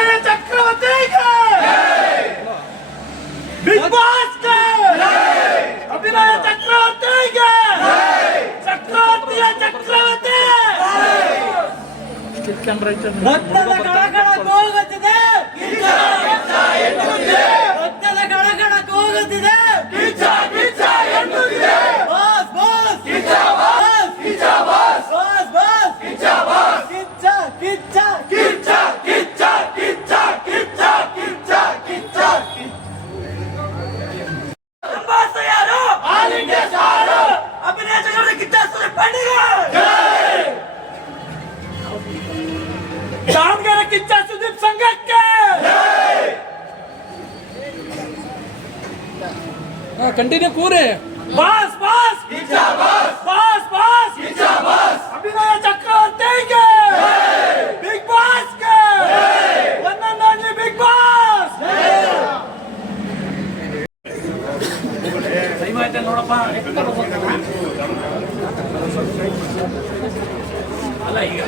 ಅಭಿನಯ ಚಕ್ರವರ್ತಿಗೆ big boss ಅಭಿನಯ ಚಕ್ರವರ್ತಿಗೆ ಚಕ್ರವರ್ತಿಯ ಚಕ್ರವರ್ತಿ ರಕ್ತದ ಕಣಕಣ ಕೂಗುತ್ತಿದೆ ರಕ್ತದ ಕಣಕಣ ಕೂಗುತ್ತಿದೆ ಬಾಸ್ ಬಾಸ್ ದಾವಣಗೆರೆ ಕಿಚ್ಚ ಸುದೀಪ್ ಸಂಘಕ್ಕೆ ಕಂಟಿನ್ಯೂ ಕೂರಿ ಬಾಸ್ ಬಾಸ್ ಬಾಸ್ ಬಾಸ್ ಅಭಿನಯ ಚಕ್ರವರ್ತಿಗೆ ಬಿಗ್ ಬಾಸ್ಗೆ ಒಂದೊಂದಾಗಿ ಬಿಗ್ ಬಾಸ್ ನೋಡಪ್ಪ ಅಲ್ಲ ಈಗ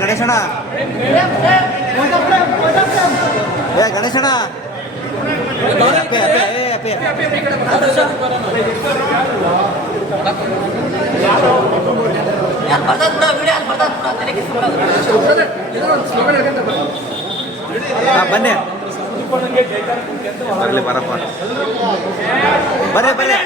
ಗಣೇಶಣ್ಣ ಗಣೇಶಣ್ಣ ಬನ್ನಿ ಬರ್ಲಿ ಬರಪ್ಪ ಬರ್ರಿ ಬರ್ರಿ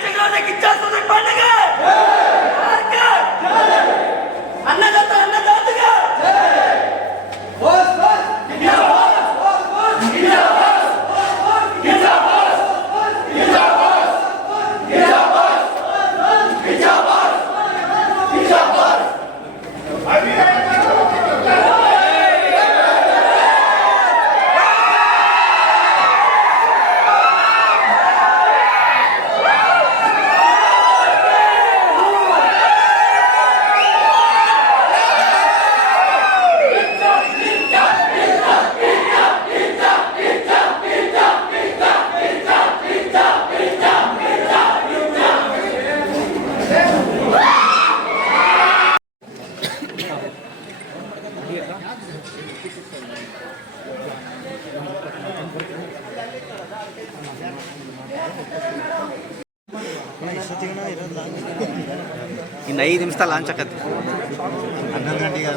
ಇನ್ನು 5 ನಿಮಿಷ ಲಾಂಚ್ ಆಗತ್ತೆ 11 ಗಂಟೆಗೆ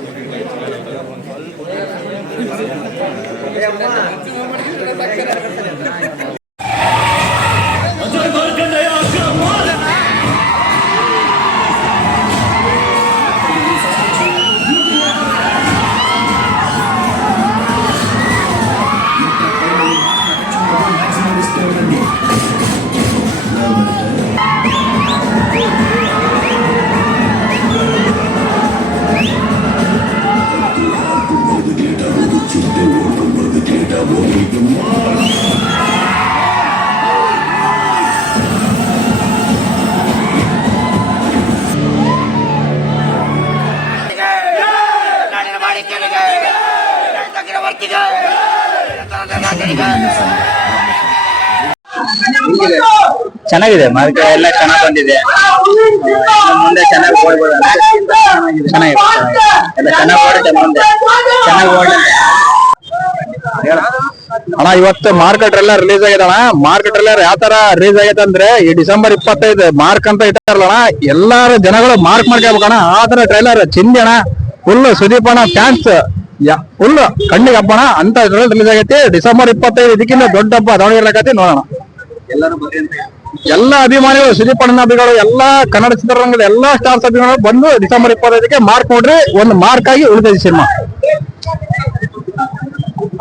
ಚೆನ್ನಾಗಿದೆ ಮಾರ್ಕೆಟ್ ಎಲ್ಲ ಚೆನ್ನಾಗಿ ಬಂದಿದೆ ಮುಂದೆ ಚೆನ್ನಾಗಿ ಓಡ್ಬೋದು ಚೆನ್ನಾಗಿದೆ ಎಲ್ಲ ಚೆನ್ನಾಗಿ ಓಡುತ್ತೆ ಮುಂದೆ ಚೆನ್ನಾಗಿ ಓಡ ಅಣ್ಣ ಇವತ್ತು ಮಾರ್ಕೆಟ್ ಎಲ್ಲ ರಿಲೀಸ್ ಆಗಿದೆ ಅಣ್ಣ ಮಾರ್ಕೆಟ್ ಎಲ್ಲ ಯಾವ ತರ ರಿಲೀಸ್ ಆಗೈತೆ ಅಂದ್ರೆ ಈ ಡಿಸೆಂಬರ್ 25 ಮಾರ್ಕ್ ಅಂತ ಇಟ್ಟಾರಲ್ಲ ಅಣ್ಣ ಎಲ್ಲಾರು ಜನಗಳು ಮಾರ್ಕ್ ಮಾಡ್ಕೋಬೇಕಣ್ಣ ಆ ತರ ಟ್ರೈಲರ್ ಚಿಂದಿ ಅಣ್ಣ ಫುಲ್ ಸುದೀಪ್ ಅಣ್ಣ ಫ್ಯಾನ್ಸ್ ಫುಲ್ ಕಣ್ಣಿಗೆ ಹಬ್ಬಣ ಅಂತ ರಿಲೀಸ್ ಆಗೈತಿ ಡಿಸೆಂಬರ್ 25 ಇದಕ್ಕಿಂತ ದೊಡ್ಡ ಹಬ್ಬ ದಾವಣಗೆರೆ ಆಗತ್ತೆ ನೋಡೋಣ ಎಲ್ಲ ಅಭಿಮಾನಿಗಳು ಸುದೀಪ್ ಅಣ್ಣನ ಅಭಿಗಳು ಎಲ್ಲಾ ಕನ್ನಡ ಚಿತ್ರರಂಗದ ಎಲ್ಲಾ ಸ್ಟಾರ್ಸ್ ಅಭಿಮಾನಿಗಳು ಬಂದು ಡಿಸೆಂಬರ್ 25ಕ್ಕೆ ಮಾರ್ಕ್ ನೋಡ್ರಿ ಒಂದು ಮಾರ್ಕ್ ಆಗಿ ಉಳಿದಿದೆ ಸಿನಿಮಾ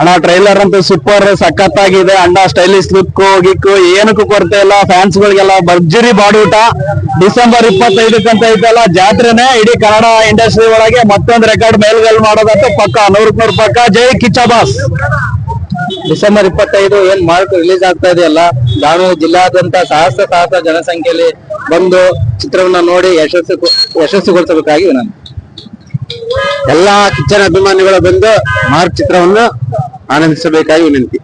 ಅಣ್ಣ ಟ್ರೈಲರ್ ಅಂತೂ ಸೂಪರ್ ಸಖತ್ತಾಗಿದೆ ಅಣ್ಣ ಸ್ಟೈಲಿಶ್ ಲುಕ್ ಗಿಕ್ಕು ಏನಕ್ಕೂ ಕೊರತೆ ಇಲ್ಲ ಫ್ಯಾನ್ಸ್ ಗಳಿಗೆಲ್ಲ ಭರ್ಜರಿ ಬಾಡೂಟ ಡಿಸೆಂಬರ್ 25 ಅಂತ ಐತಲ್ಲ ಜಾತ್ರೆನೆ ಇಡೀ ಕನ್ನಡ ಇಂಡಸ್ಟ್ರಿ ಒಳಗೆ ಮತ್ತೊಂದು ರೆಕಾರ್ಡ್ ಮೇಲ್ಗಲ್ ಮಾಡೋದಂತೂ ಪಕ್ಕ 100% ಪಕ್ಕ ಜೈ ಕಿಚ್ಚ ಬಾಸ್ ಡಿಸೆಂಬರ್ 25 ಏನ್ ಮಾರ್ಕ್ ರಿಲೀಸ್ ಆಗ್ತಾ ಇದೆಯಲ್ಲ ದಾವಣಗೆರೆ ಜಿಲ್ಲಾದ್ಯಂತ ಸಹಸ್ರ ಜನಸಂಖ್ಯೆಯಲ್ಲಿ ಬಂದು ಚಿತ್ರವನ್ನ ನೋಡಿ ಯಶಸ್ಸುಗೊಳಿಸಬೇಕಾಗಿ ವಿನಂತಿ. ಎಲ್ಲಾ ಕಿಚ್ಚನ ಅಭಿಮಾನಿಗಳು ಬಂದು ಮಾರ್ಕ್ ಚಿತ್ರವನ್ನು ಆನಂದಿಸಬೇಕಾಗಿ ವಿನಂತಿ.